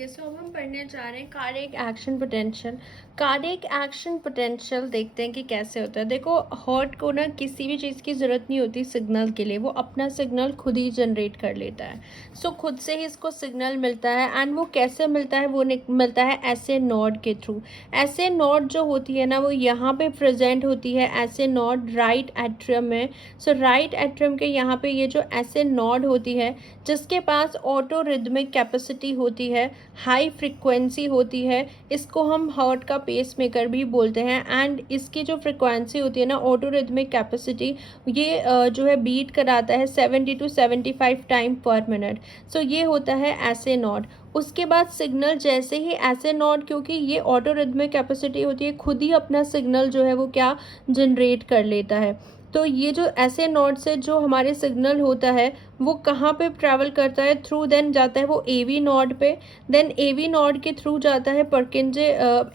सो अब हम पढ़ने जा रहे हैं cardiac action potential. Cardiac action potential देखते हैं कि कैसे होता है। देखो, हार्ट को ना किसी भी चीज़ की ज़रूरत नहीं होती सिग्नल के लिए, वो अपना सिग्नल खुद ही जनरेट कर लेता है। सो खुद से ही इसको सिग्नल मिलता है। एंड वो कैसे मिलता है? वो मिलता है ऐसे नोड के थ्रू। ऐसे नोड जो होती है ना, वो यहाँ पे प्रेजेंट होती है ऐसे नोड राइट एट्रियम में। सो राइट एट्रियम के यहाँ पे ये जो ऐसे नोड होती है, जिसके पास ऑटो रिदमिक कैपेसिटी होती है, हाई फ्रिक्वेंसी होती है, इसको हम हार्ट का पेस मेकर भी बोलते हैं। एंड इसकी जो फ्रिक्वेंसी होती है ना, ऑटो रिदमिक कैपेसिटी, ये जो है बीट कराता है 70 to 75 टाइम पर मिनट। सो ये होता है ऐसे नोड। उसके बाद सिग्नल जैसे ही ऐसे नोड, क्योंकि ये ऑटो रिदमिक कैपेसिटी होती है, खुद ही अपना सिग्नल जो है वो क्या जनरेट कर लेता है। तो ये जो ऐसे नोड से जो हमारे सिग्नल होता है वो कहाँ पे ट्रैवल करता है? थ्रू देन जाता है वो एवी नोड पे। देन एवी नोड के थ्रू जाता है पर्किंजे,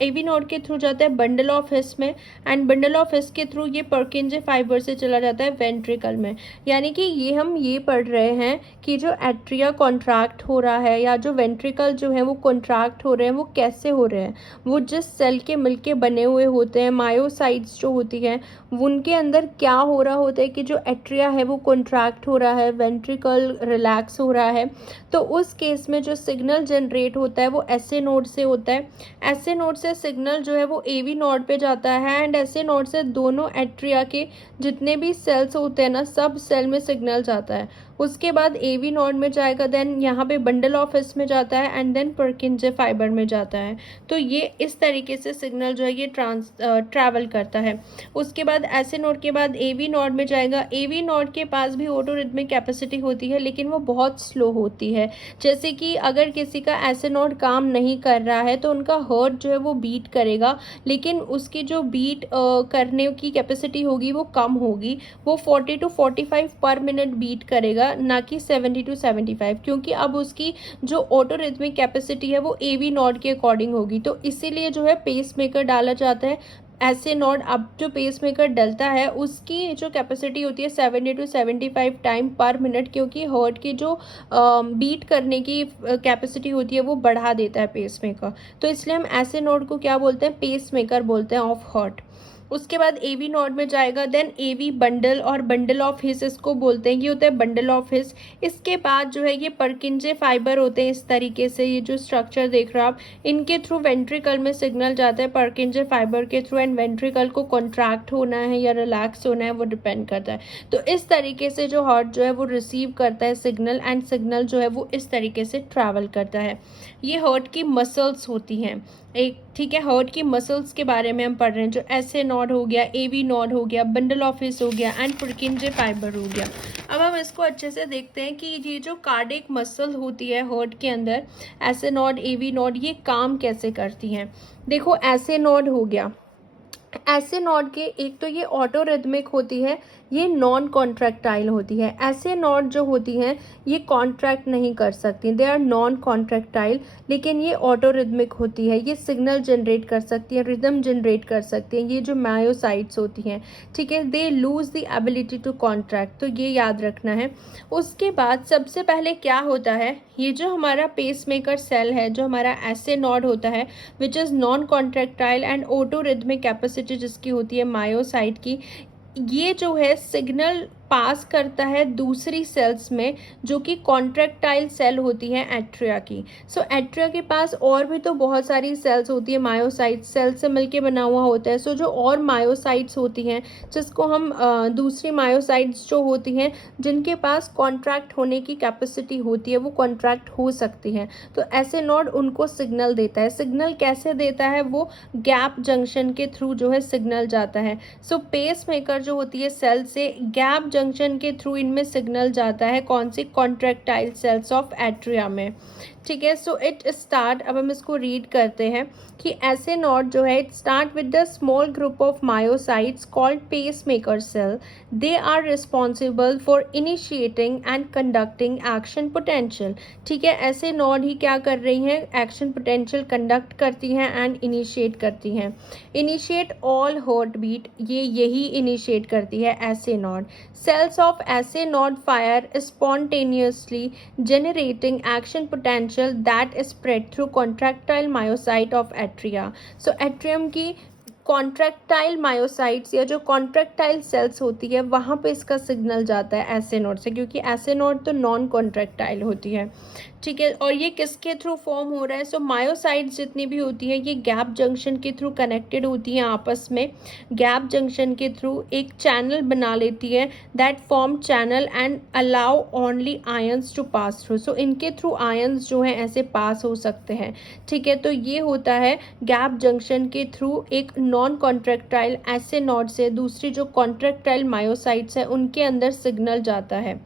एवी नोड के थ्रू जाता है बंडल ऑफ हिस में। एंड बंडल ऑफ हिस के थ्रू ये पर्किंजे फाइबर से चला जाता है वेंट्रिकल में। यानी कि ये हम ये पढ़ रहे हैं कि जो एट्रिया कॉन्ट्रैक्ट हो रहा है या जो वेंट्रिकल जो है वो कॉन्ट्रैक्ट हो रहे हैं, वो कैसे हो रहे हैं? वो जिस सेल के मिलके बने हुए होते हैं, मायोसाइट्स जो होती हैं, उनके अंदर क्या हो रहा होता है कि जो एट्रिया है वो कॉन्ट्रैक्ट हो रहा है, वेंट्रिकल रिलैक्स हो रहा है। तो उस केस में जो सिग्नल जनरेट होता है वो ऐसे नोड से होता है। ऐसे नोड से सिग्नल जो है वो एवी नोड पे जाता है। एंड ऐसे नोड से दोनों एट्रिया के जितने भी सेल्स होते हैं ना, सब सेल में सिग्नल जाता है। उसके बाद एवी नोड में जाएगा, देन यहाँ पे बंडल ऑफ हिस में जाता है, एंड देन पर्किंजे फाइबर में जाता है। तो ये इस तरीके से सिग्नल जो है ये ट्रैवल करता है। उसके बाद ऐसे नोड के बाद एवी नोड में जाएगा। एवी नोड के पास भी ऑटो रिदमिक कैपेसिटी होती है, लेकिन वो बहुत स्लो होती है। जैसे कि अगर किसी का ऐसे नोड काम नहीं कर रहा है तो उनका हार्ट जो है वो बीट करेगा, लेकिन उसकी जो बीट करने की कैपेसिटी होगी वो कम होगी। वो 40 to 45 पर मिनट बीट करेगा, ना कि 70 to 75, क्योंकि अब उसकी जो ऑटो रिदमिक कैपेसिटी है वो एवी नोड के अकॉर्डिंग होगी। तो इसीलिए जो है पेस मेकर डाला जाता है। ऐसे नोड अब जो पेस मेकर डलता है उसकी जो कैपेसिटी होती है 70 to 75 टाइम पर मिनट, क्योंकि हार्ट की जो बीट करने की कैपेसिटी होती है वो बढ़ा देता है पेस मेकर। तो इसलिए हम ऐसे नोड को क्या बोलते हैं? पेस मेकर बोलते हैं ऑफ हार्ट। उसके बाद एवी नोड में जाएगा, देन एवी बंडल और बंडल ऑफ हिस इसको बोलते हैं। ये होता है बंडल ऑफ हिस। इसके बाद जो है ये पर्किंजे फाइबर होते हैं इस तरीके से, ये जो स्ट्रक्चर देख रहे हो आप, इनके थ्रू वेंट्रिकल में सिग्नल जाता है पर्किंजे फाइबर के थ्रू। एंड वेंट्रिकल को कॉन्ट्रैक्ट होना है या रिलैक्स होना है वो डिपेंड करता है। तो इस तरीके से जो हार्ट जो है वो रिसीव करता है सिग्नल, एंड सिग्नल जो है वो इस तरीके से ट्रैवल करता है। ये हार्ट की मसल्स होती हैं एक, ठीक है। हार्ट की मसल्स के बारे में हम पढ़ रहे हैं, जो ऐसे नोड हो गया, एवी नोड हो गया, बंडल ऑफ हिस हो गया, एंड पुर्किंजे फाइबर हो गया। अब हम इसको अच्छे से देखते हैं कि ये जो कार्डियक मसल होती है हार्ट के अंदर, ऐसे नोड, एवी नोड, ये काम कैसे करती हैं। देखो, ऐसे नोड हो गया, ऐसे नोड के एक तो ये ऑटो रिदमिक होती है, ये नॉन कॉन्ट्रैक्टाइल होती है। ऐसे नोड जो होती हैं ये कॉन्ट्रैक्ट नहीं कर सकती, दे आर नॉन कॉन्ट्रैक्टाइल, लेकिन ये ऑटो रिदमिक होती है, ये सिग्नल जनरेट कर सकती है, रिदम जनरेट कर सकती हैं। ये जो मायोसाइट्स होती हैं, ठीक है, they lose the ability to contract, तो ये याद रखना है। उसके बाद सबसे पहले क्या होता है, ये जो हमारा पेस मेकर सेल है, जो हमारा ऐसे नोड होता है which is non contractile and auto rhythmic capacity जिसकी होती है मायोसाइट की, ये जो है सिग्नल पास करता है दूसरी सेल्स में जो कि कॉन्ट्रैक्टाइल सेल होती है एट्रिया की। सो एट्रिया के पास और भी तो बहुत सारी सेल्स होती है, मायोसाइट्स सेल से मिलके बना हुआ होता है। सो जो और मायोसाइट्स होती हैं, जिसको हम दूसरी मायोसाइट्स जो होती हैं जिनके पास कॉन्ट्रैक्ट होने की कैपेसिटी होती है, वो कॉन्ट्रैक्ट हो सकती हैं। तो ऐसे नोड उनको सिग्नल देता है। सिग्नल कैसे देता है? वो गैप जंक्शन के थ्रू जो है सिग्नल जाता है। सो पेस मेकर जो होती है सेल से गैप जंक्शन के थ्रू इनमें सिग्नल जाता है, कौन सी? कॉन्ट्रैक्टाइल सेल्स ऑफ एट्रिया में, ठीक है। सो इट स्टार्ट, अब हम इसको रीड करते हैं कि ऐसे नोड जो है, it start with the small group of myocytes called pacemaker cell. They are responsible for initiating and conducting action potential, ठीक है। ऐसे नोड ही क्या कर रही हैं? एक्शन पोटेंशियल कंडक्ट करती हैं एंड इनिशिएट करती हैं। इनिशिएट ऑल हार्ट बीट, ये यही इनिशिएट करती है ऐसे नोड। Cells of ऐसे node fire spontaneously, generating action potential potential that spread through contractile myocyte of atria. So atrium की कॉन्ट्रैक्टाइल मायोसाइट्स या जो कॉन्ट्रैक्टाइल सेल्स होती है वहाँ पे इसका सिग्नल जाता है ऐसे नोड से, क्योंकि ऐसे नोड तो नॉन कॉन्ट्रैक्टाइल होती है, ठीक है। और ये किसके थ्रू फॉर्म हो रहा है? सो मायोसाइट्स जितनी भी होती है ये गैप जंक्शन के थ्रू कनेक्टेड होती हैं आपस में। गैप जंक्शन के थ्रू एक चैनल बना लेती है, that form channel and allow only ions to pass through. So इनके थ्रू आयंस जो हैं ऐसे पास हो सकते हैं, ठीक है। तो ये होता है गैप जंक्शन के थ्रू एक नॉन कॉन्ट्रैक्टाइल ऐसे नोड से दूसरी जो कॉन्ट्रैक्टाइल मायोसाइट्स है उनके अंदर सिग्नल जाता है।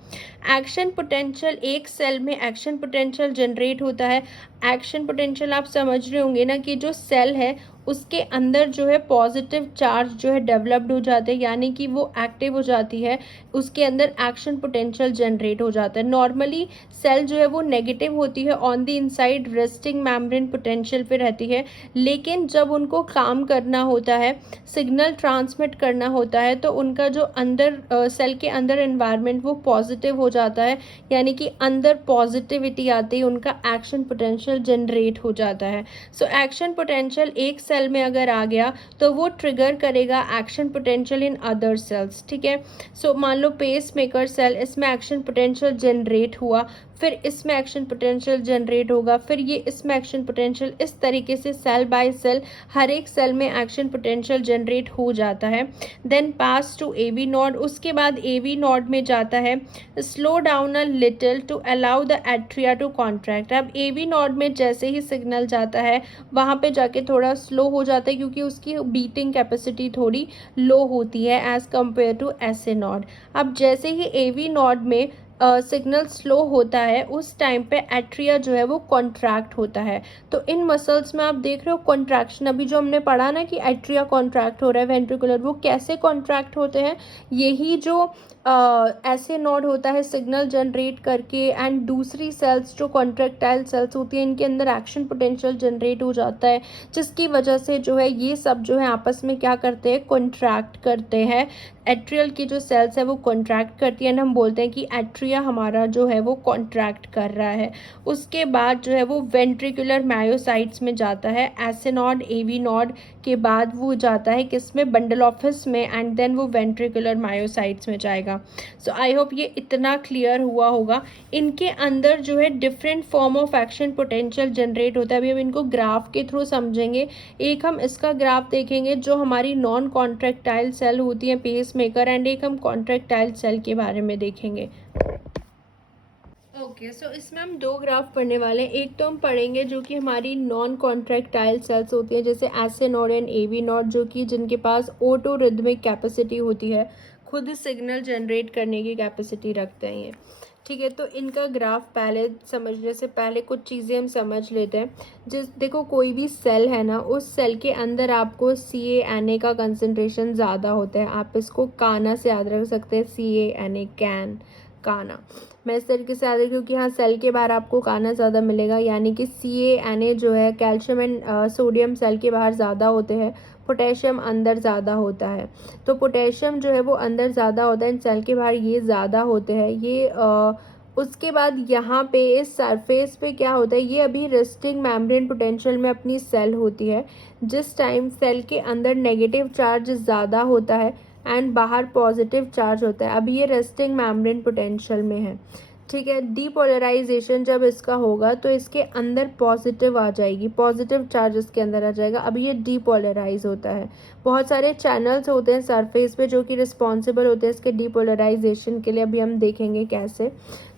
एक्शन पोटेंशियल, एक सेल में एक्शन पोटेंशियल जनरेट होता है। एक्शन पोटेंशियल आप समझ रहे होंगे ना कि जो सेल है उसके अंदर जो है पॉजिटिव चार्ज जो है डेवलप्ड हो जाते हैं, यानी कि वो एक्टिव हो जाती है, उसके अंदर एक्शन पोटेंशियल जनरेट हो जाता है। नॉर्मली सेल जो है वो नेगेटिव होती है, on the inside resting membrane potential पे रहती है, लेकिन जब उनको काम करना होता है, सिग्नल ट्रांसमिट करना होता है, तो उनका जो अंदर सेल के अंदर एनवायरनमेंट वो पॉजिटिव हो जाता है, यानी कि अंदर पॉजिटिविटी आती है, उनका एक्शन पोटेंशियल जनरेट हो जाता है। सो एक्शन पोटेंशियल एक सेल में अगर आ गया तो वो ट्रिगर करेगा action potential in other sales, ठीक है। सो मान लो पेस मेकर सेल, इसमें एक्शन पोटेंशियल जनरेट हुआ, फिर इसमें एक्शन पोटेंशियल जनरेट होगा, फिर ये इसमें एक्शन पोटेंशियल, इस तरीके से सेल बाय सेल हर एक सेल में एक्शन पोटेंशियल जनरेट हो जाता है। Then pass to AV node, उसके बाद एवी नोड में जाता है, slow down a little to allow the atria to contract. अब एवी नोड में जैसे ही सिग्नल जाता है वहाँ पे जाके थोड़ा स्लो हो जाता है, क्योंकि उसकी बीटिंग कैपेसिटी थोड़ी लो होती है एज कम्पेयर टू ऐसे नोड। अब जैसे ही एवी नोड में सिग्नल स्लो होता है उस टाइम पे एट्रिया जो है वो कॉन्ट्रैक्ट होता है। तो इन मसल्स में आप देख रहे हो कॉन्ट्रैक्शन, अभी जो हमने पढ़ा ना कि एट्रिया कॉन्ट्रैक्ट हो रहा है वेंट्रिकुलर, वो कैसे कॉन्ट्रैक्ट होते हैं, यही जो ऐसे नोड होता है सिग्नल जनरेट करके, एंड दूसरी सेल्स जो कॉन्ट्रैक्टाइल सेल्स होती हैं इनके अंदर एक्शन पोटेंशियल जनरेट हो जाता है, जिसकी वजह से जो है ये सब जो है आपस में क्या करते हैं, कॉन्ट्रैक्ट करते हैं। एट्रियल की जो सेल्स है वो कॉन्ट्रैक्ट करती है, हम बोलते हैं कि एट्रिया हमारा जो है वो कॉन्ट्रैक्ट कर रहा है। उसके बाद जो है वो वेंट्रिकुलर मायोसाइट्स में जाता है, ऐसे नोड एवी नोड के बाद वो जाता है किस में, बंडल ऑफिस में, एंड देन वो वेंट्रिकुलर मायोसाइट्स में जाएगा। सो आई होप ये इतना क्लियर हुआ होगा। इनके अंदर जो है different form of action potential generate होता है, अभी हम इनको ग्राफ के थ्रू समझेंगे। एक हम इसका ग्राफ देखेंगे जो हमारी नॉन कॉन्ट्रैक्टाइल सेल होती है पेस मेकर, एंड एक हम कॉन्ट्रैक्टाइल सेल के बारे में देखेंगे। ओके, सो इसमें हम दो ग्राफ पढ़ने वाले हैं। एक तो हम पढ़ेंगे जो कि हमारी नॉन कॉन्ट्रैक्टाइल सेल्स होती हैं, जैसे ऐसे नोड एंड एवी नोड, जो कि जिनके पास ऑटो रिदमिक कैपेसिटी होती है, खुद सिग्नल जनरेट करने की कैपेसिटी रखते हैं ये, ठीक है। तो इनका ग्राफ पहले समझने से पहले कुछ चीज़ें हम समझ लेते हैं। देखो कोई भी सेल है ना, उस सेल के अंदर आपको CaNA का कंसंट्रेशन ज़्यादा होता है। आप इसको काना से याद रख सकते हैं, CaNA कैन, काना। मैं इस तरीके से याद रखी क्योंकि यहाँ सेल के बाहर आपको काना ज़्यादा मिलेगा, यानी कि CaNA जो है कैल्शियम एंड सोडियम सेल के बाहर ज़्यादा होते हैं, पोटेशियम अंदर ज़्यादा होता है। तो पोटेशियम जो है वो अंदर ज़्यादा होता है, सेल के बाहर ये ज़्यादा होते हैं। ये उसके बाद यहाँ पे इस सरफेस पे क्या होता है, ये अभी रेस्टिंग मेम्ब्रेन पोटेंशियल में अपनी सेल होती है। जिस टाइम सेल के अंदर नेगेटिव चार्ज ज़्यादा होता है एंड बाहर पॉजिटिव चार्ज होता है, अभी ये रेस्टिंग मेम्ब्रेन पोटेंशियल में है, ठीक है। डीपोलराइजेशन जब इसका होगा तो इसके अंदर पॉजिटिव आ जाएगी, पॉजिटिव चार्ज इसके अंदर आ जाएगा, अब ये डीपोलराइज होता है। बहुत सारे चैनल्स होते हैं सरफेस पे जो कि रिस्पॉन्सिबल होते हैं इसके डीपोलराइजेशन के लिए, अभी हम देखेंगे कैसे।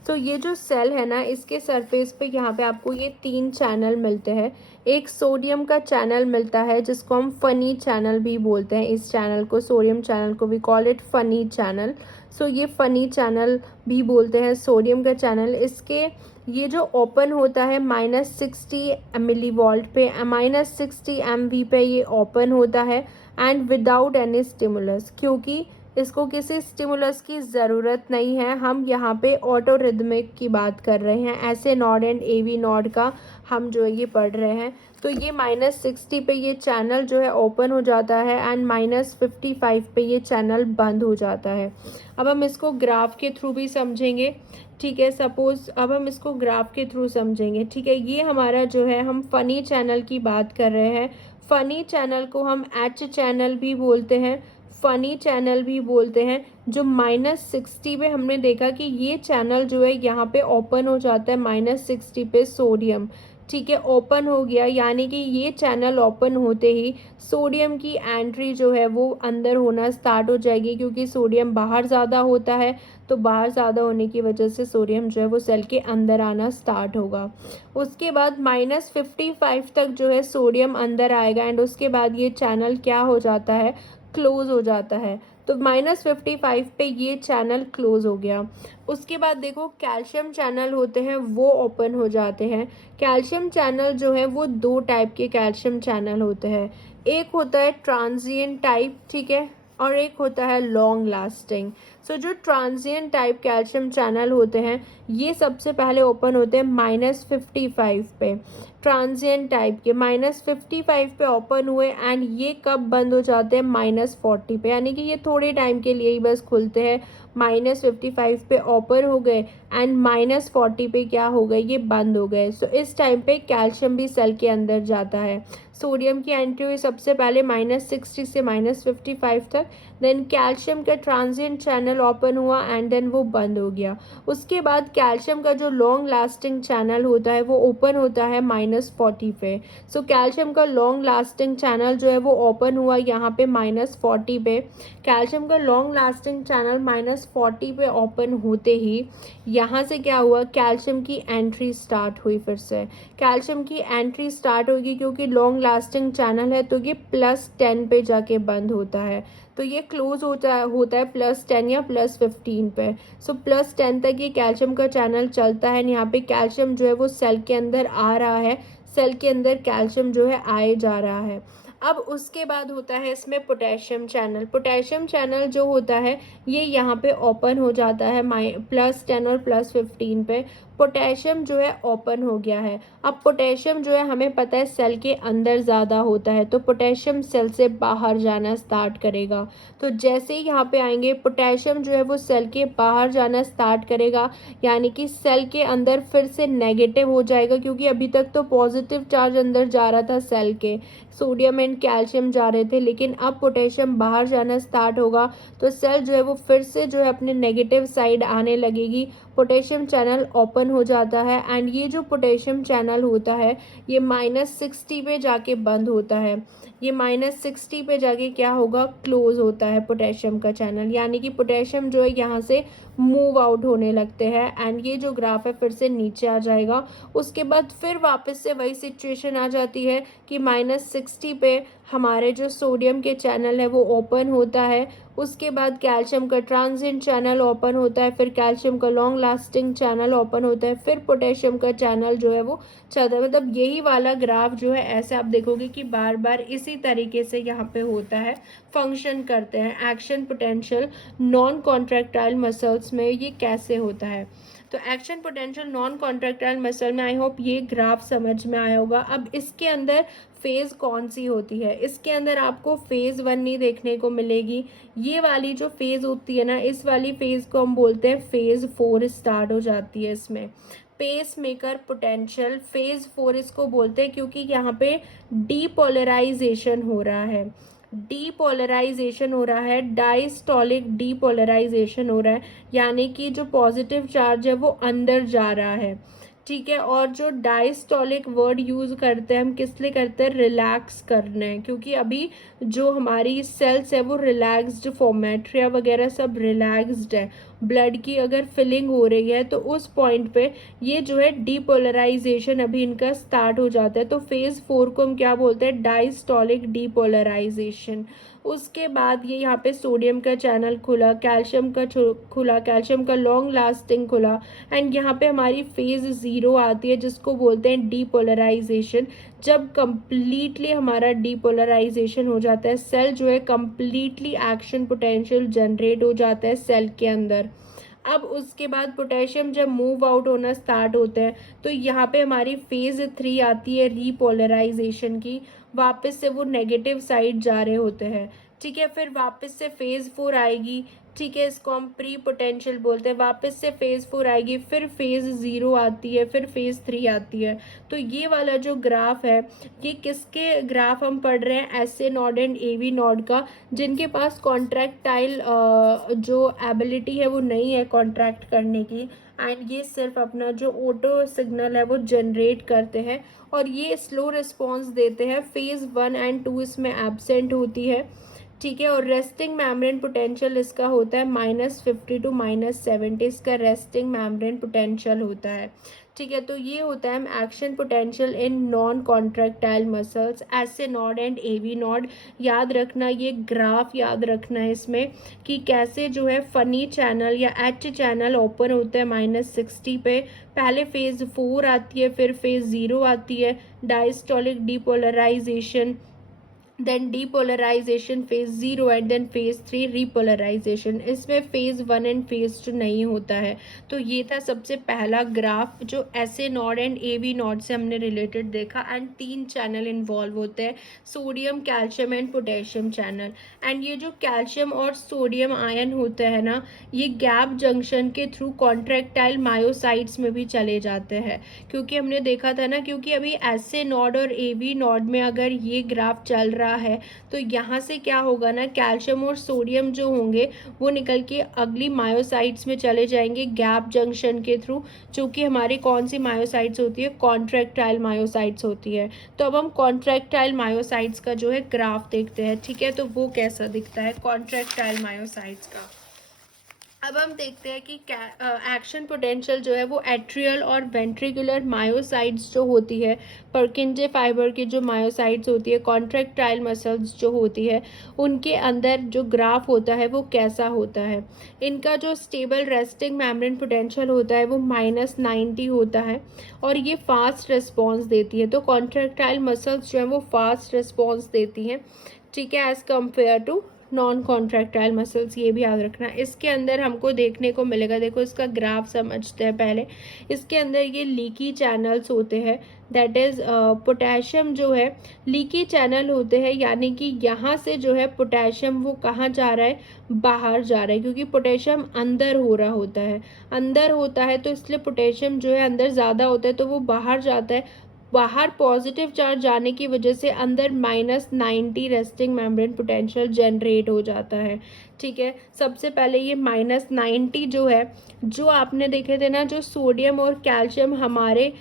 तो ये जो सेल है ना, इसके सरफेस पे यहाँ पे आपको ये 3 चैनल मिलते हैं। एक सोडियम का चैनल मिलता है जिसको हम फनी चैनल भी बोलते हैं, इस चैनल को, सोडियम चैनल को we call it funny channel. So ये फनी चैनल भी बोलते हैं सोडियम का चैनल। इसके ये जो ओपन होता है -60 मिलीवोल्ट पे, -60 MV पे ये ओपन होता है, एंड विदाउट एनी स्टिमुलस, क्योंकि इसको किसी स्टिमुलस की ज़रूरत नहीं है। हम यहाँ पे ऑटो रिदमिक की बात कर रहे हैं, ऐसे नोड एंड एवी नोड का हम जो है ये पढ़ रहे हैं। तो ये -60 पे ये चैनल जो है ओपन हो जाता है एंड -55 पे ये चैनल बंद हो जाता है। अब हम इसको ग्राफ के थ्रू भी समझेंगे, ठीक है। सपोज अब हम इसको ग्राफ के थ्रू समझेंगे, ठीक है। ये हमारा जो है, हम फ़नी चैनल की बात कर रहे हैं। फ़नी चैनल को हम एच चैनल भी बोलते हैं, फ़नी चैनल भी बोलते हैं। जो -60 पे हमने देखा कि ये चैनल जो है यहाँ पे ओपन हो जाता है -60 पे सोडियम, ठीक है, ओपन हो गया। यानी कि ये चैनल ओपन होते ही सोडियम की एंट्री जो है वो अंदर होना स्टार्ट हो जाएगी, क्योंकि सोडियम बाहर ज़्यादा होता है, तो बाहर ज़्यादा होने की वजह से सोडियम जो है वो सेल के अंदर आना स्टार्ट होगा। उसके बाद -55 तक जो है सोडियम अंदर आएगा एंड उसके बाद ये चैनल क्या हो जाता है, क्लोज हो जाता है। तो -55 पे ये चैनल क्लोज हो गया। उसके बाद देखो कैल्शियम चैनल होते हैं वो ओपन हो जाते हैं। कैल्शियम चैनल जो है वो दो टाइप के कैल्शियम चैनल होते हैं। एक होता है ट्रांजिएंट टाइप, ठीक है, और एक होता है लॉन्ग लास्टिंग। सो जो ट्रांजिएंट टाइप कैल्शियम चैनल होते हैं ये सबसे पहले ओपन होते हैं -55 पे। ट्रांजिएंट टाइप के -55 पे ओपन हुए एंड ये कब बंद हो जाते हैं, -40 पे। यानी कि ये थोड़े टाइम के लिए ही बस खुलते हैं। -55 पे ओपन हो गए एंड -40 पे क्या हो गए, ये बंद हो गए। सो इस टाइम पे कैल्शियम भी सेल के अंदर जाता है। सोडियम की एंट्री हुई सबसे पहले -60 से -55 तक, देन कैल्शियम का ट्रांजिएंट चैनल ओपन हुआ एंड देन वो बंद हो गया। उसके बाद कैल्शियम का जो लॉन्ग लास्टिंग चैनल होता है वो ओपन होता है -40 पे। सो कैल्शियम का लॉन्ग लास्टिंग चैनल जो है वो ओपन हुआ यहाँ पे -40 पे। कैल्शियम का लॉन्ग लास्टिंग चैनल -40 पे ओपन होते ही यहाँ से क्या हुआ, कैल्शियम की एंट्री स्टार्ट हुई। फिर से कैल्शियम की एंट्री स्टार्ट होगी, क्योंकि लॉन्ग लास्टिंग चैनल है तो ये +10 पे जाके बंद होता है। तो ये क्लोज होता है +10 या +15 पे। सो +10 तक ये कैल्शियम का चैनल चलता है। यहाँ पे कैल्शियम जो है वो सेल के अंदर आ रहा है, सेल के अंदर कैल्शियम जो है आए जा रहा है। अब उसके बाद होता है इसमें पोटेशियम चैनल। पोटेशियम चैनल जो होता है ये यहाँ पे ओपन हो जाता है +10 और +15 पे। पोटेशियम जो है ओपन हो गया है। अब पोटेशियम जो है हमें पता है सेल के अंदर ज़्यादा होता है, तो पोटेशियम सेल से बाहर जाना स्टार्ट करेगा। तो जैसे ही यहाँ पे आएंगे पोटेशियम जो है वो सेल के बाहर जाना स्टार्ट करेगा, यानी कि सेल के अंदर फिर से नेगेटिव हो जाएगा, क्योंकि अभी तक तो पॉजिटिव चार्ज अंदर जा रहा था सेल के, सोडियम एंड कैल्शियम जा रहे थे, लेकिन अब पोटेशियम बाहर जाना स्टार्ट होगा तो सेल जो है वो फिर से जो है अपने नेगेटिव साइड आने लगेगी। पोटेशियम चैनल ओपन हो जाता है एंड ये जो पोटेशियम चैनल होता है ये -60 पे जाके बंद होता है। ये -60 पे जाके क्या होगा, क्लोज होता है पोटेशियम का चैनल। यानी कि पोटेशियम जो है यहाँ से मूव आउट होने लगते हैं एंड ये जो ग्राफ है फिर से नीचे आ जाएगा। उसके बाद फिर वापस से वही सिचुएशन आ जाती है कि -60 पे हमारे जो सोडियम के चैनल है वो ओपन होता है। उसके बाद कैल्शियम का ट्रांजिएंट चैनल ओपन होता है, फिर कैल्शियम का लॉन्ग लास्टिंग चैनल ओपन होता है, फिर पोटेशियम का चैनल जो है वो चलता है। मतलब यही वाला ग्राफ जो है ऐसे आप देखोगे कि बार बार इसी तरीके से यहाँ पे होता है, फंक्शन करते हैं। Action potential non contractile muscles में ये कैसे होता है, तो action potential non contractile muscle में आई होप ये ग्राफ समझ में आया होगा। अब इसके अंदर फेज़ कौन सी होती है, इसके अंदर आपको फेज़ 1 नहीं देखने को मिलेगी। ये वाली जो फेज़ होती है ना, इस वाली फेज़ को हम बोलते हैं फेज़ 4 स्टार्ट हो जाती है इसमें। पेस मेकर पोटेंशियल फेज़ 4 इसको बोलते हैं, क्योंकि यहाँ पे डीपोलराइजेशन हो रहा है, डीपोलराइजेशन हो रहा है, डायस्टॉलिक डीपोलराइजेशन हो रहा है। यानी कि जो पॉजिटिव चार्ज है वो अंदर जा रहा है, ठीक है। और जो डायस्टॉलिक वर्ड यूज़ करते हैं हम किस लिए करते हैं, रिलैक्स करने, क्योंकि अभी जो हमारी सेल्स है वो रिलैक्स्ड, फॉर्मेट्रिया वगैरह सब रिलैक्स्ड है। ब्लड की अगर फिलिंग हो रही है तो उस पॉइंट पे ये जो है डीपोलराइजेशन अभी इनका स्टार्ट हो जाता है। तो फेज़ 4 को हम क्या बोलते हैं, डायस्टॉलिक डीपोलराइजेशन। उसके बाद ये यहाँ पे सोडियम का चैनल खुला, कैल्शियम का खुला, कैल्शियम का लॉन्ग लास्टिंग खुला एंड यहाँ पे हमारी फेज़ 0 आती है जिसको बोलते हैं डीपोलराइजेशन। जब कंप्लीटली हमारा डीपोलराइजेशन हो जाता है, सेल जो है कंप्लीटली एक्शन पोटेंशियल जनरेट हो जाता है सेल के अंदर। अब उसके बाद पोटेशियम जब मूव आउट होना स्टार्ट होता है तो यहाँ पे हमारी फेज़ 3 आती है रीपोलराइजेशन की, वापस से वो नेगेटिव साइड जा रहे होते हैं, ठीक है। फिर वापस से फेज़ 4 आएगी, ठीक है, इसको हम प्री पोटेंशियल बोलते हैं। वापस से फेज़ 4 आएगी, फिर फेज़ 0 आती है, फिर फेज़ 3 आती है। तो ये वाला जो ग्राफ है, ये किसके ग्राफ हम पढ़ रहे हैं, S A node and A V node का, जिनके पास कॉन्ट्रैक्टाइल जो एबिलिटी है वो नहीं है कॉन्ट्रैक्ट करने की, एंड ये सिर्फ अपना जो ऑटो सिग्नल है वो जनरेट करते हैं और ये स्लो रिस्पॉन्स देते हैं। फेज़ 1 एंड 2 इसमें एब्सेंट होती है, ठीक है। और रेस्टिंग मेम्ब्रेन पोटेंशियल इसका होता है -50 टू -70, इसका रेस्टिंग मेम्ब्रेन पोटेंशियल होता है, ठीक है। तो ये होता है action potential in non contractile muscles, S A node and A V node. याद रखना, ये ग्राफ याद रखना है इसमें कि कैसे जो है फनी चैनल या एच चैनल ओपन होता है -60 पे। पहले फेज़ 4 आती है, फिर फेज़ 0 आती है, diastolic depolarization, then depolarization phase 0 and then phase 3 repolarization. इसमें फेज़ 1 एंड फेज़ 2 नहीं होता है। तो ये था सबसे पहला ग्राफ जो S A node and A V node से हमने रिलेटेड देखा, एंड 3 चैनल इन्वॉल्व होते हैं, sodium, calcium and potassium channel. And ये जो कैल्शियम और सोडियम आयन होते हैं ना, ये गैप जंक्शन के थ्रू कॉन्ट्रैक्टाइल मायोसाइट्स में भी चले जाते हैं, क्योंकि हमने देखा था ना, क्योंकि अभी एस ए नॉड और ए वी नॉड में अगर ये ग्राफ चल रहा है तो यहाँ से क्या होगा ना, कैल्शियम और सोडियम जो होंगे वो निकल के अगली मायोसाइट्स में चले जाएंगे गैप जंक्शन के थ्रू, जो कि हमारी कौन सी मायोसाइट्स होती है, कॉन्ट्रैक्टाइल मायोसाइट्स होती है। तो अब हम कॉन्ट्रैक्टाइल मायोसाइट्स का जो है ग्राफ देखते हैं, ठीक है। तो वो कैसा दिखता है कॉन्ट्रैक्टाइल मायोसाइट्स का। अब हम देखते हैं कि एक्शन पोटेंशियल जो है वो एट्रियल और वेंट्रिकुलर मायोसाइट्स जो होती है, पर्किंजे फाइबर की जो मायोसाइट्स होती है, कॉन्ट्रैक्टाइल मसल्स जो होती है, उनके अंदर जो ग्राफ होता है वो कैसा होता है। इनका जो स्टेबल रेस्टिंग मेम्ब्रेन पोटेंशियल होता है वो -90 होता है और ये फास्ट रिस्पॉन्स देती है। तो कॉन्ट्रैक्टाइल मसल्स जो है वो फास्ट रिस्पॉन्स देती हैं, ठीक है, as compare to non contractile muscles. ये भी याद रखना। इसके अंदर हमको देखने को मिलेगा, देखो इसका ग्राफ समझते हैं पहले। इसके अंदर ये लीकी चैनल्स होते हैं, दैट इज़ पोटेशियम जो है लीकी चैनल होते हैं, यानी कि यहाँ से जो है पोटेशियम वो कहाँ जा रहा है, बाहर जा रहा है, क्योंकि पोटेशियम अंदर हो रहा होता है, अंदर होता है तो इसलिए पोटेशियम जो है अंदर ज़्यादा होता है तो वो बाहर जाता है। बाहर पॉजिटिव चार्ज जाने की वजह से अंदर -90 रेस्टिंग मेम्ब्रेन पोटेंशियल जनरेट हो जाता है, ठीक है। सबसे पहले ये -90 जो है, जो आपने देखे थे ना, जो सोडियम और कैल्शियम हमारे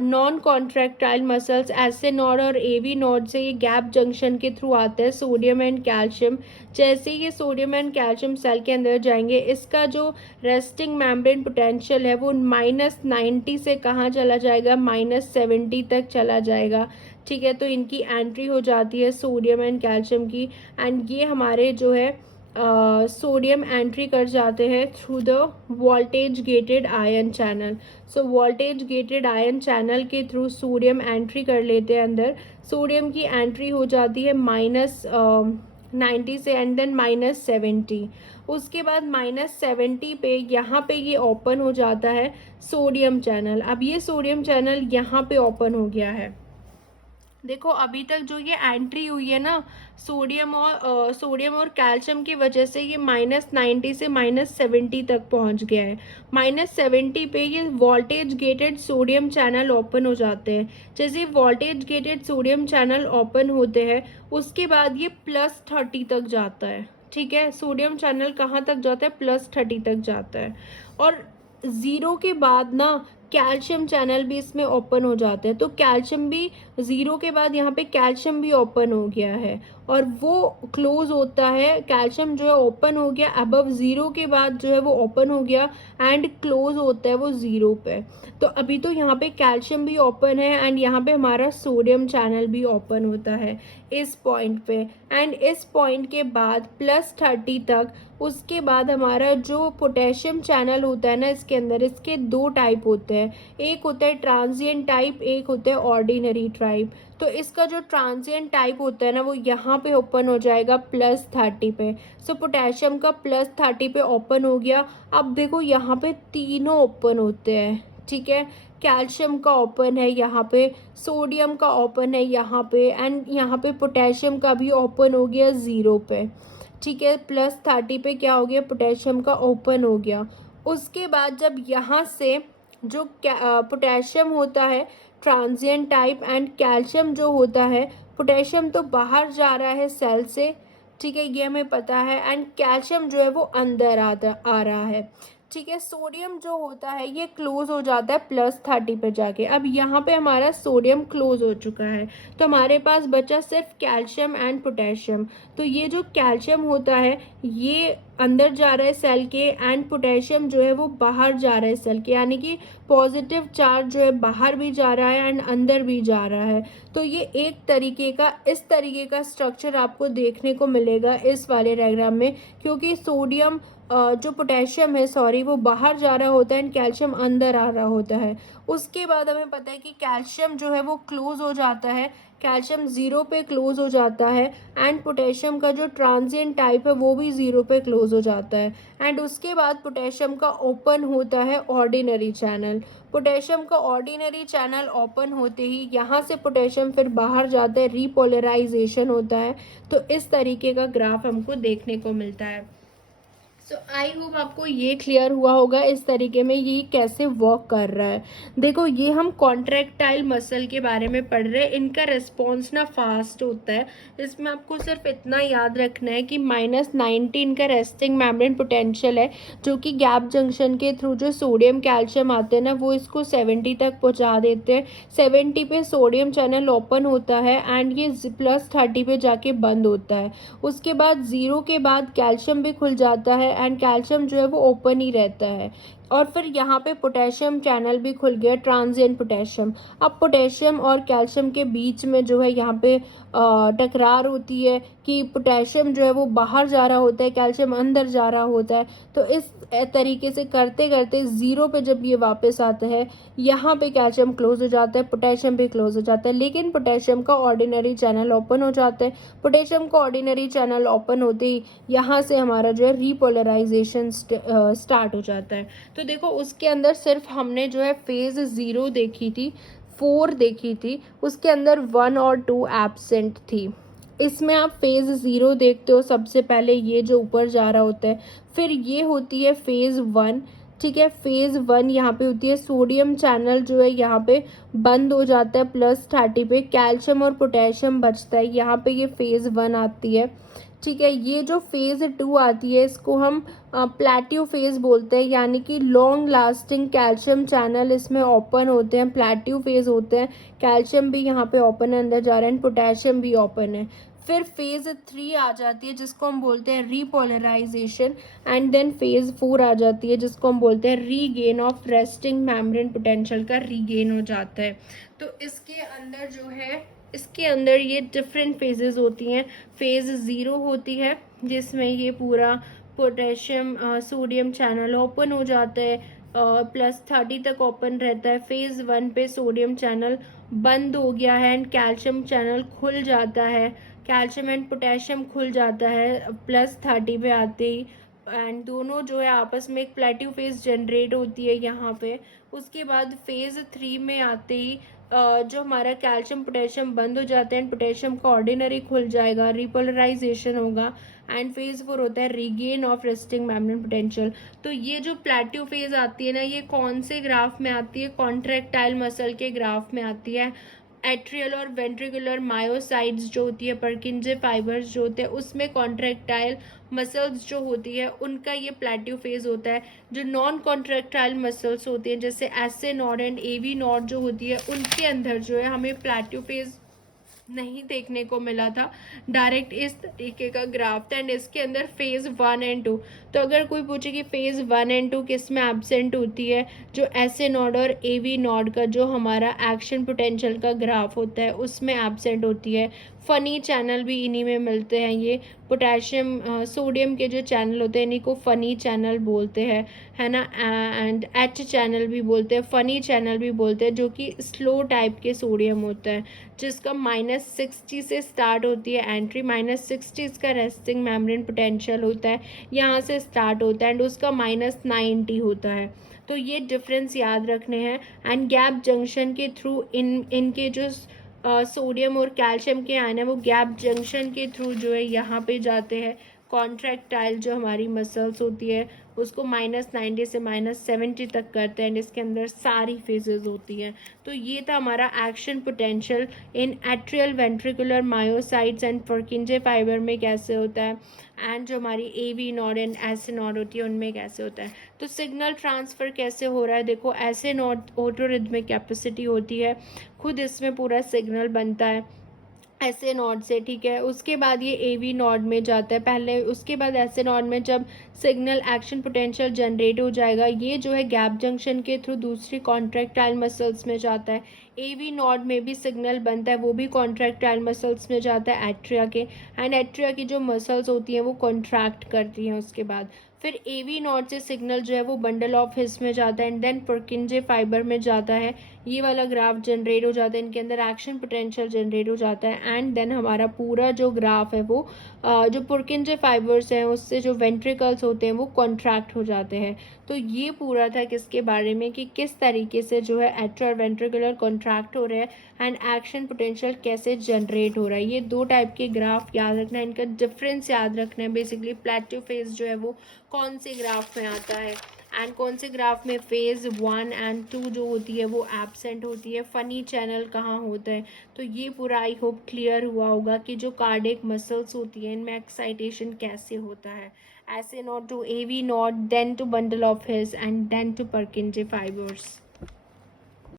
non contractile muscles S A node और ए वी नॉड से ये गैप जंक्शन के थ्रू आते हैं, सोडियम एंड कैल्शियम। जैसे ये सोडियम एंड कैल्शियम सेल के अंदर जाएंगे, इसका जो रेस्टिंग मेम्ब्रेन पोटेंशियल है वो -90 से कहाँ चला जाएगा, -70 तक चला जाएगा, ठीक है। तो इनकी एंट्री हो जाती है सोडियम एंड कैल्शियम की, एंड ये हमारे जो है सोडियम एंट्री कर जाते हैं through the voltage gated ion channel. So voltage gated ion channel के थ्रू सोडियम एंट्री कर लेते हैं अंदर। सोडियम की एंट्री हो जाती है -90 से एंड देन -70। उसके बाद -70 पे यहाँ पे ये ओपन हो जाता है सोडियम चैनल। अब ये सोडियम चैनल यहाँ पे ओपन हो गया है। देखो अभी तक जो ये एंट्री हुई है ना, सोडियम और कैल्शियम की वजह से ये -90 से -70 तक पहुंच गया है। -70 पे ये voltage gated sodium channel open हो जाते हैं। जैसे voltage gated sodium channel open होते हैं उसके बाद ये +30 तक जाता है, ठीक है। सोडियम चैनल कहाँ तक जाता है, +30 तक जाता है। और 0 के बाद ना कैल्शियम चैनल भी इसमें ओपन हो जाते हैं। तो कैल्शियम भी 0 के बाद यहाँ पे कैल्शियम भी ओपन हो गया है और वो क्लोज होता है। कैल्शियम जो है ओपन हो गया अबव 0 के बाद जो है वो ओपन हो गया एंड क्लोज होता है वो 0 पे। तो अभी तो यहाँ पे कैल्शियम भी ओपन है एंड यहाँ पे हमारा सोडियम चैनल भी ओपन होता है इस पॉइंट पे। एंड इस पॉइंट के बाद +30 तक, उसके बाद हमारा जो पोटेशियम चैनल होता है ना इसके अंदर, इसके 2 टाइप होते हैं। हैं, एक होता है ट्रांजिएंट टाइप, एक होता है ऑर्डिनरी टाइप। तो इसका जो ट्रांजिएंट टाइप होता है ना वो यहाँ पे ओपन हो जाएगा +30 पे। सो पोटेशियम का +30 पे ओपन हो गया। अब देखो यहाँ पे तीनों ओपन होते हैं, ठीक है। कैल्शियम का ओपन है यहाँ पे, सोडियम का ओपन है यहाँ पे, एंड यहाँ पे पोटेशियम का भी ओपन हो गया 0 पे, ठीक है। +30 पे क्या हो गया, पोटेशियम का ओपन हो गया। उसके बाद जब यहाँ से जो पोटेशियम होता है ट्रांजिएंट टाइप, एंड कैल्शियम जो होता है, पोटेशियम तो बाहर जा रहा है सेल से, ठीक है, ये हमें पता है, एंड कैल्शियम जो है वो अंदर आ रहा है, ठीक है। सोडियम जो होता है ये क्लोज हो जाता है +30 पे जाके। अब यहाँ पे हमारा सोडियम क्लोज हो चुका है, तो हमारे पास बचा सिर्फ कैल्शियम एंड पोटेशियम। तो ये जो कैल्शियम होता है ये अंदर जा रहा है सेल के, एंड पोटेशियम जो है वो बाहर जा रहा है सेल के, यानी कि पॉजिटिव चार्ज जो है बाहर भी जा रहा है एंड अंदर भी जा रहा है। तो ये एक तरीके का, इस तरीके का स्ट्रक्चर आपको देखने को मिलेगा इस वाले डायग्राम में, क्योंकि सोडियम जो पोटेशियम है सॉरी वो बाहर जा रहा होता है एंड कैल्शियम अंदर आ रहा होता है। उसके बाद हमें पता है कि कैल्शियम जो है वो क्लोज हो जाता है, कैल्शियम 0 पे क्लोज हो जाता है, एंड पोटेशियम का जो ट्रांजिएंट टाइप है वो भी 0 पे क्लोज हो जाता है। एंड उसके बाद पोटेशियम का ओपन होता है ऑर्डिनरी चैनल। पोटेशियम का ऑर्डिनरी चैनल ओपन होते ही यहाँ से पोटेशियम फिर बाहर जाता है, रीपोलराइजेशन होता है। तो इस तरीके का ग्राफ हमको देखने को मिलता है। सो आई होप आपको ये क्लियर हुआ होगा इस तरीके में ये कैसे वर्क कर रहा है। देखो ये हम कॉन्ट्रैक्टाइल मसल के बारे में पढ़ रहे हैं, इनका रिस्पॉन्स ना फास्ट होता है। इसमें आपको सिर्फ इतना याद रखना है कि -90 इनका रेस्टिंग मेम्ब्रेन पोटेंशियल है, जो कि गैप जंक्शन के थ्रू जो सोडियम कैल्शियम आते हैं ना वो इसको 70 तक पहुँचा देते हैं। 70 पे सोडियम चैनल ओपन होता है एंड ये +30 पे जाके बंद होता है। उसके बाद 0 के बाद कैल्शियम भी खुल जाता है एंड कैल्शियम जो है वो ओपन ही रहता है। और फिर यहाँ पे पोटेशियम चैनल भी खुल गया, ट्रांजिएंट पोटेशियम। अब पोटेशियम और कैल्शियम के बीच में जो है यहाँ पे टकरार होती है कि पोटेशियम जो है वो बाहर जा रहा होता है, कैल्शियम अंदर जा रहा होता है। तो इस तरीके से करते करते 0 पे जब ये वापस आता है, यहाँ पे कैल्शियम क्लोज हो जाता है, पोटेशियम भी क्लोज हो जाता है, लेकिन पोटेशियम का ऑर्डिनरी चैनल ओपन हो जाता है। पोटेशियम का ऑर्डिनरी चैनल ओपन होते ही यहाँ से हमारा जो है रीपोलराइजेशन स्टार्ट हो जाता है। तो देखो उसके अंदर सिर्फ हमने जो है फेज़ 0 देखी थी, 4 देखी थी, उसके अंदर 1 और 2 एब्सेंट थी। इसमें आप फेज़ 0 देखते हो, सबसे पहले ये जो ऊपर जा रहा होता है, फिर ये होती है फेज़ 1, ठीक है। फेज़ 1 यहाँ पे होती है, सोडियम चैनल जो है यहाँ पे बंद हो जाता है +30 पे, कैल्शियम और पोटेशियम बचता है, यहाँ पे ये फेज़ 1 आती है, ठीक है। ये जो फेज़ 2 आती है इसको हम प्लेट्यू फेज़ बोलते हैं, यानी कि लॉन्ग लास्टिंग कैल्शियम चैनल इसमें ओपन होते हैं, प्लेट्यू फेज़ होते हैं। कैल्शियम भी यहाँ पे ओपन है, अंदर जा रहा है, पोटेशियम भी ओपन है। फिर फेज़ 3 आ जाती है जिसको हम बोलते हैं रीपोलराइजेशन, एंड देन फेज़ 4 आ जाती है जिसको हम बोलते हैं regain of resting membrane potential का रीगेन हो जाता है। तो इसके अंदर जो है, इसके अंदर ये डिफरेंट फेजेस होती हैं। फेज़ 0 होती है जिसमें ये पूरा पोटेशियम सोडियम चैनल ओपन हो जाता है, +30 तक ओपन रहता है। फेज़ 1 पे सोडियम चैनल बंद हो गया है एंड कैल्शियम चैनल खुल जाता है, कैल्शियम एंड पोटेशियम खुल जाता है +30 पे आते ही, एंड दोनों जो है आपस में एक प्लेट्यू फेज़ जनरेट होती है यहाँ पे। उसके बाद फेज़ 3 में आते ही जो हमारा कैल्शियम पोटेशियम बंद हो जाते हैं, पोटेशियम का ऑर्डिनरी खुल जाएगा, रिपोलराइजेशन होगा, एंड फेज़ 4 होता है regain of resting membrane potential. तो ये जो प्लेट्यू फेज़ आती है ना, ये कौन से ग्राफ में आती है, कॉन्ट्रैक्टाइल मसल के ग्राफ में आती है। एट्रियल और वेंट्रिकुलर मायोसाइट्स जो होती है, पर्किंजे फाइबर्स जो होते हैं, उसमें कॉन्ट्रैक्टाइल मसल्स जो होती है उनका ये प्लेट्यू फेज़ होता है। जो नॉन कॉन्ट्रैक्टाइल मसल्स होती हैं जैसे SA node and AV node जो होती है, उनके अंदर जो है हमें प्लेट्यू फेज़ नहीं देखने को मिला था। डायरेक्ट इस तरीके का ग्राफ था एंड इसके अंदर फेज़ 1 एंड 2। तो अगर कोई पूछे कि फेज़ 1 एंड 2 किस में एब्सेंट होती है, जो एसए नोड और एवी नोड का जो हमारा एक्शन पोटेंशियल का ग्राफ होता है उसमें एब्सेंट होती है। फ़नी चैनल भी इन्हीं में मिलते हैं। ये पोटेशियम सोडियम के जो चैनल होते हैं इन्हीं को फ़नी चैनल बोलते हैं, है ना। एंड एच चैनल भी बोलते हैं, फ़नी चैनल भी बोलते हैं, जो कि स्लो टाइप के सोडियम होता है, जिसका -60 से स्टार्ट होती है एंट्री। -60 इसका रेस्टिंग मेम्ब्रेन पोटेंशियल होता है, यहाँ से स्टार्ट होता है एंड उसका -90 होता है। तो ये डिफरेंस याद रखने हैं। एंड गैप जंक्शन के थ्रू इनके जो सोडियम और कैल्शियम के आयन है वो गैप जंक्शन के थ्रू जो है यहाँ पे जाते हैं। कॉन्ट्रैक्टाइल जो हमारी मसल्स होती है उसको -90 से -70 तक करते हैं एंड इसके अंदर सारी फेजेस होती हैं। तो ये था हमारा action potential in atrial ventricular myocytes and Purkinje fiber में कैसे होता है, एंड जो हमारी AV node and S node होती है उनमें कैसे होता है। तो सिग्नल ट्रांसफ़र कैसे हो रहा है, देखो एस नोड ऑटोरिथमिक कैपेसिटी होती है, खुद इसमें पूरा सिग्नल बनता है ऐसे नॉड से, ठीक है। उसके बाद ये एवी नॉड में जाता है पहले, उसके बाद ऐसे नॉड में जब सिग्नल एक्शन पोटेंशियल जनरेट हो जाएगा ये जो है गैप जंक्शन के थ्रू दूसरी कॉन्ट्रैक्टाइल मसल्स में जाता है। एवी नॉड में भी सिग्नल बनता है, वो भी कॉन्ट्रैक्टाइल मसल्स में जाता है एट्रिया के, एंड एट्रिया की जो मसल्स होती हैं वो कॉन्ट्रैक्ट करती हैं। उसके बाद फिर एवी नॉड से सिग्नल जो है वो बंडल ऑफ हिस में जाता है एंड देन पर्किंजे फाइबर में जाता है। ये वाला ग्राफ जनरेट हो जाता है, इनके अंदर एक्शन पोटेंशियल जनरेट हो जाता है एंड देन हमारा पूरा जो ग्राफ है वो जो पुरकिंजे फाइबर्स हैं उससे जो वेंट्रिकल्स होते हैं वो कॉन्ट्रैक्ट हो जाते हैं। तो ये पूरा था किसके बारे में कि किस तरीके से जो है एट्रियल वेंट्रिकुलर कॉन्ट्रैक्ट हो रहे हैं एंड एक्शन पोटेंशियल कैसे जनरेट हो रहा है। ये दो टाइप के ग्राफ याद रखना है, इनका डिफरेंस याद रखना है। बेसिकली प्लेट्यू फेज जो है वो कौन से ग्राफ में आता है एंड कौन से ग्राफ में फेज़ 1 एंड 2 जो होती है वो एब्सेंट होती है, फ़नी चैनल कहाँ होता है। तो ये पूरा आई होप क्लियर हुआ होगा कि जो कार्डियक मसल्स होती हैं इनमें एक्साइटेशन कैसे होता है। SA node to AV node then to bundle of His and then to Purkinje fibres.